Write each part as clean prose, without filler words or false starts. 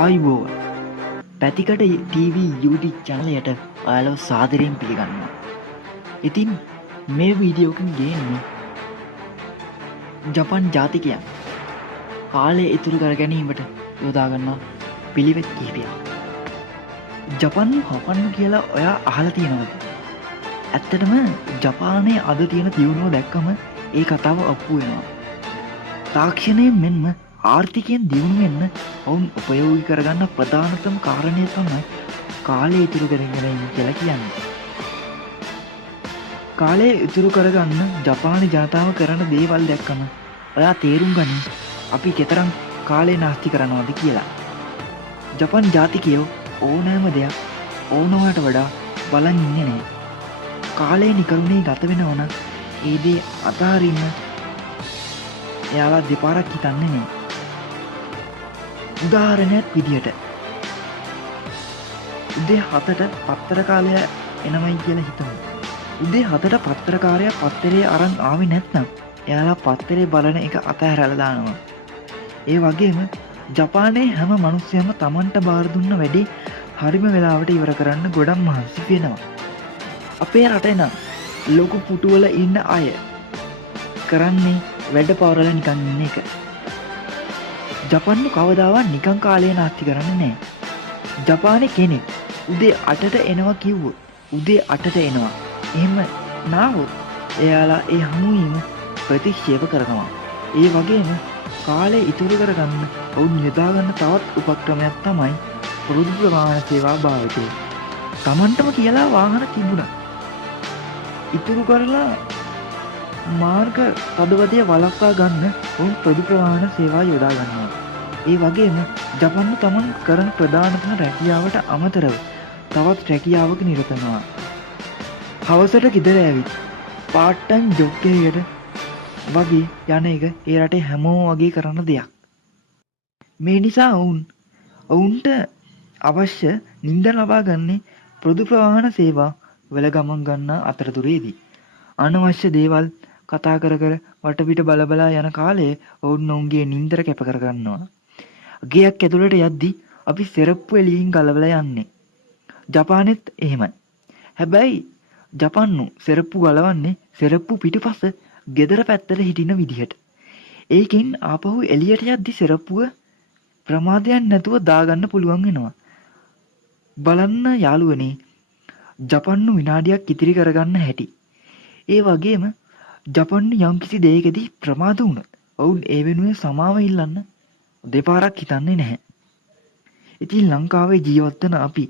ආයුබෝවන් පැතිකඩ TV YouTube චැනලයට ඔයාලව සාදරයෙන් පිළිගන්නවා. ඉතින් මේ වීඩියෝ එකෙන් ගේන්නේ ජපන් ජාතිකයන් කාලය ඉතුරු කර ගැනීමට යොදා ගන්නා පිළිවෙත් කිහිපයක්. ජපන් හපන්න කියලා ඔයා අහලා තියෙනවද? ඇත්තටම ජපානයේ අද තියෙන දියුණුව දැක්කම ඒ කතාව අප්පු වෙනවා. තාක්ෂණයෙන් මෙන්ම ආර්ථිකයෙන් දියුණු වෙන්න ඔවුන් උපයෝගී කරගන්න ප්‍රධානතම කාරණය තමයි කාලය ඉතුරු කරගෙන ඉන්න කියලා කියන්නේ. කාලය ඉතුරු කරගන්න ජපානි ජනතාව කරන දේවල් දැක්කම ඔයා තේරුම් ගනි අපි කෙතරම් කාලය නාස්ති කරනවද කියලා. ජපන් ජාතිකයෝ ඕනෑම දෙයක් ඕනවට වඩා බලන් ඉන්නේ නැහැ. කාලය නිකරුණේ ගත වෙනවා නම් ඒ දේ අතහරින්න එයාලා දෙපාරක් හිතන්නේ නැහැ. උදාහරණයක් විදියට උදේ 7ට පත්තර කාලය එනමයි කියලා හිතමු. උදේ 7ට පත්තරකාරයා පත්තරේ අරන් ආවේ නැත්නම් එයාලා පත්තරේ බලන එක අතහැරලා දානවා. ඒ වගේම ජපානයේ හැම මිනිස්සෙම Tamanට බාර දුන්න වැඩේ හරිම වෙලාවට ඉවර කරන්න ගොඩක් මහන්සි වෙනවා. අපේ රටේ නම් ලොකු පුටුවල ඉන්න අය කරන්නේ වැඩ පවරලා නිකන් ඉන්න එක. ජපන්නු කවදාවත් නිකන් කාලය නාස්ති කරන්නේ නැහැ. ජපානයේ කෙනෙක් උදේ 8ට එනවා කිව්වොත් උදේ 8ට එනවා. එහෙම නාවොත් එයාලා ඒ හමුවීම ප්‍රතික්ෂේප කරනවා. ඒ වගේම කාලය ඉතුරු කරගන්න ඔවුන් යොදාගන්න තවත් උපක්‍රමයක් තමයි පුරුදු වාහන සේවා භාවිතය. Tamanටම කියලා වාහන තිබුණා. ඉතුරු කරලා මාර්ග තදවදිය වළක්වා ගන්න ඔවුන් පොදු ප්‍රවාහන සේවා යොදා ගන්නවා. ඒ වගේම ජපන්නු තමන් කරන ප්‍රධානතම රැකියාවට අමතරව තවත් රැකියාවක නිරත වෙනවා. හවසට ගෙදර ඇවිත් පාර්ට් ටයිම් ජොබ් එකකට වගේ යන එක ඒ රටේ හැමෝම වගේ කරන දෙයක්. මේ නිසා ඔවුන්ට අවශ්‍ය නිින්ද ලබා ගන්නේ පොදු ප්‍රවාහන සේවා වල ගමන් ගන්න අතරතුරේදී. අනවශ්‍ය දේවල් කතා කර වටපිට බල යන කාලයේ ඔවුන් ඔවුන්ගේ නිින්දර කැප කර ගන්නවා. ගෙයක් ඇතුළට යද්දී අපි සෙරප්පු එළියෙන් ගලවලා යන්නේ. ජපානෙත් එහෙමයි. හැබැයි ජපන්නු සෙරප්පු ගලවන්නේ සෙරප්පු පිටිපස්ස ගෙදර පැත්තට හිටින විදිහට. ඒකෙන් ආපහු එළියට යද්දී සෙරප්පුව ප්‍රමාදයක් නැතුව දාගන්න පුළුවන් වෙනවා. බලන්න යාළුවනේ ජපන්නු විනාඩියක් ඉතිරි කරගන්න හැටි. ඒ වගේම ජපන්නු යම්කිසි දෙයකදී ප්‍රමාද වුණොත් ඔවුන් ඒ වෙනුවෙන් සමාව ඉල්ලන්න දෙපාරක් හිතන්නේ නැහැ. ඉතින් ලංකාවේ ජීවත් වෙන අපි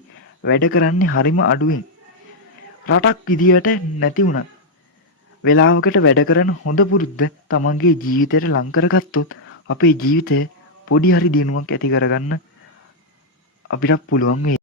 වැඩ කරන්නේ හරිම අඩුවෙන්. රටක් විදියට නැති වුණත් වෙලාවකට වැඩ කරන හොඳ පුරුද්ද තමන්ගේ ජීවිතයට ලං කරගත්තොත් අපේ ජීවිතය පොඩි හරි දිනුවක් ඇති කරගන්න අපිට පුළුවන් වෙයි.